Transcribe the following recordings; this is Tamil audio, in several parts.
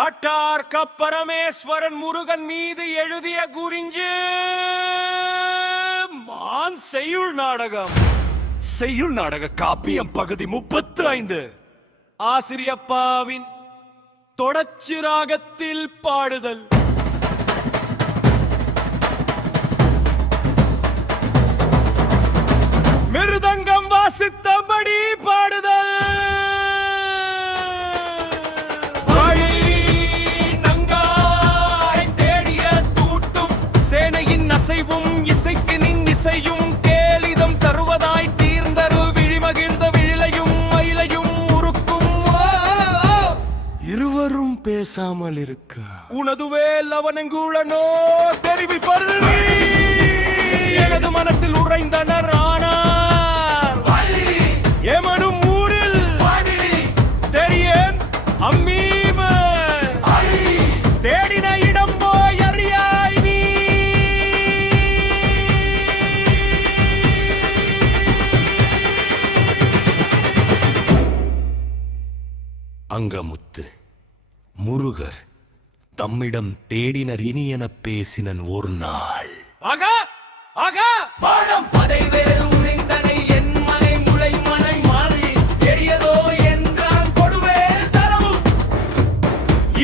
ஆட்டார் கப்பரமேஸ்வரன் முருகன் மீது எழுதிய குறிஞ்சு மான் செய்யுள் நாடகம். செய்யுள் நாடக காப்பியம் பகுதி 35. ஆசிரியப்பாவின் தொடர்ச்சி ராகத்தில் பாடுதல். மிருதங்கம் வாசித்தபடி பாடுதல். அசைவும் இசைக்கு நின் இசையும் கேலிதம் தருவதாய் தீர்ந்தரு விழிமகிழ்ந்த விழிலையும் மயிலையும் உருக்கும். இருவரும் பேசாமல் இருக்க உனதுவே லவனங்குளனோ தெரிவி பருவி எனது மனத்தில் உறைந்தனர். ஆனார் ஏமனும் ஊரில் தெரியேன் அம்மீம தேடின இடம் போய் அறியாய் நீ. அங்கமுத்து முருகர் தம்மிடம் தேடினர் இனியன பேசினன் ஒரு நாள். ஆகா ஆகா பாடம் படை வேறு உரைந்தனை என் மனை முளை மனை மாறி எரியதோ என்றான் கொடுவேறு தரவும்.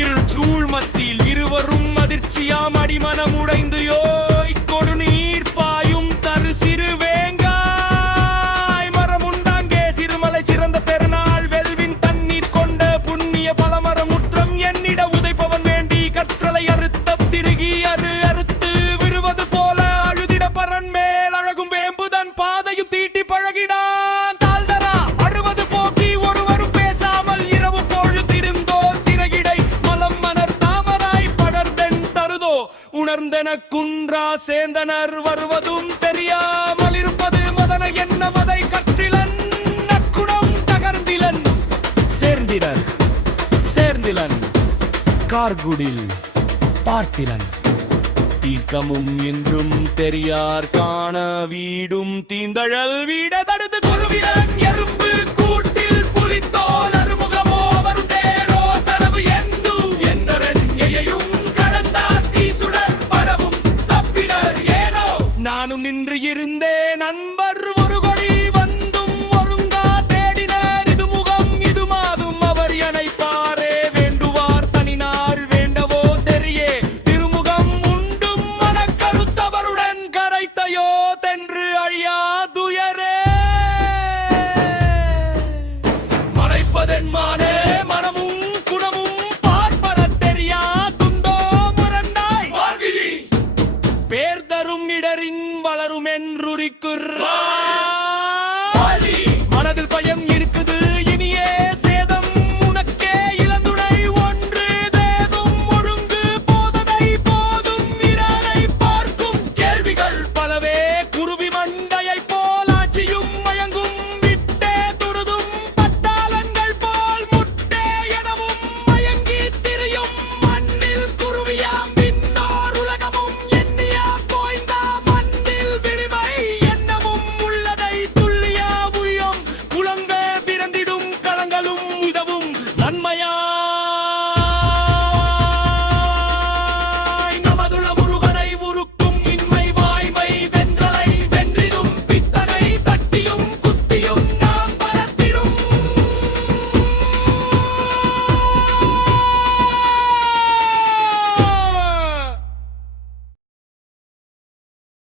இருள் சூழ் மத்தியில் இருவரும் அதிர்ச்சியாம் அடிமனம் உடைந்து யோய் கொடு நீர் பாயும் தரு சிறு வேங்காய் மரம் உண்டாங்கே சிறுமலை சிறந்த பெருநாள் வெல்வின் தண்ணீர் கொண்ட புண்ணிய பலமரம் முற்றம் என்னிட உதைப்பவன் வேண்டி கற்றலை அறுத்த திருகி அறுத்து விடுவது போல அழுதிட பரன் மேல் அழகும் வேம்புதன் பாதையும் தீட்டி பழகினான். தாழ்தரா அழுவது போக்கி ஒருவரும் பேசாமல் இரவு பொழுதிருந்தோ திரையிடை மலம் மலர் தாமராய் படர்தென் தருதோ உணர்ந்தென குன்றா சேந்தனர் வருவதும் தெரியாமல் இருப்பது மதன என்ன மதை கற்றிலன் நக்குணம் தகர்ந்திலன் சேர்ந்திலன் கார்குடில் பார்த்திலன் தீர்க்கமும் என்றும் தெரியார் காண வீடும் தீந்தழல் வீட தடுத்து குருவிலன் எறும்பு கூட்டில் புலித்தோல் அருமுகமோ வரும் தேரோ தரவு எந்து என்றரன் எயையும் கடந்தார் தீசுடர் படவும் தப்பினர் ஏனோ நானும் நின்று இருந்த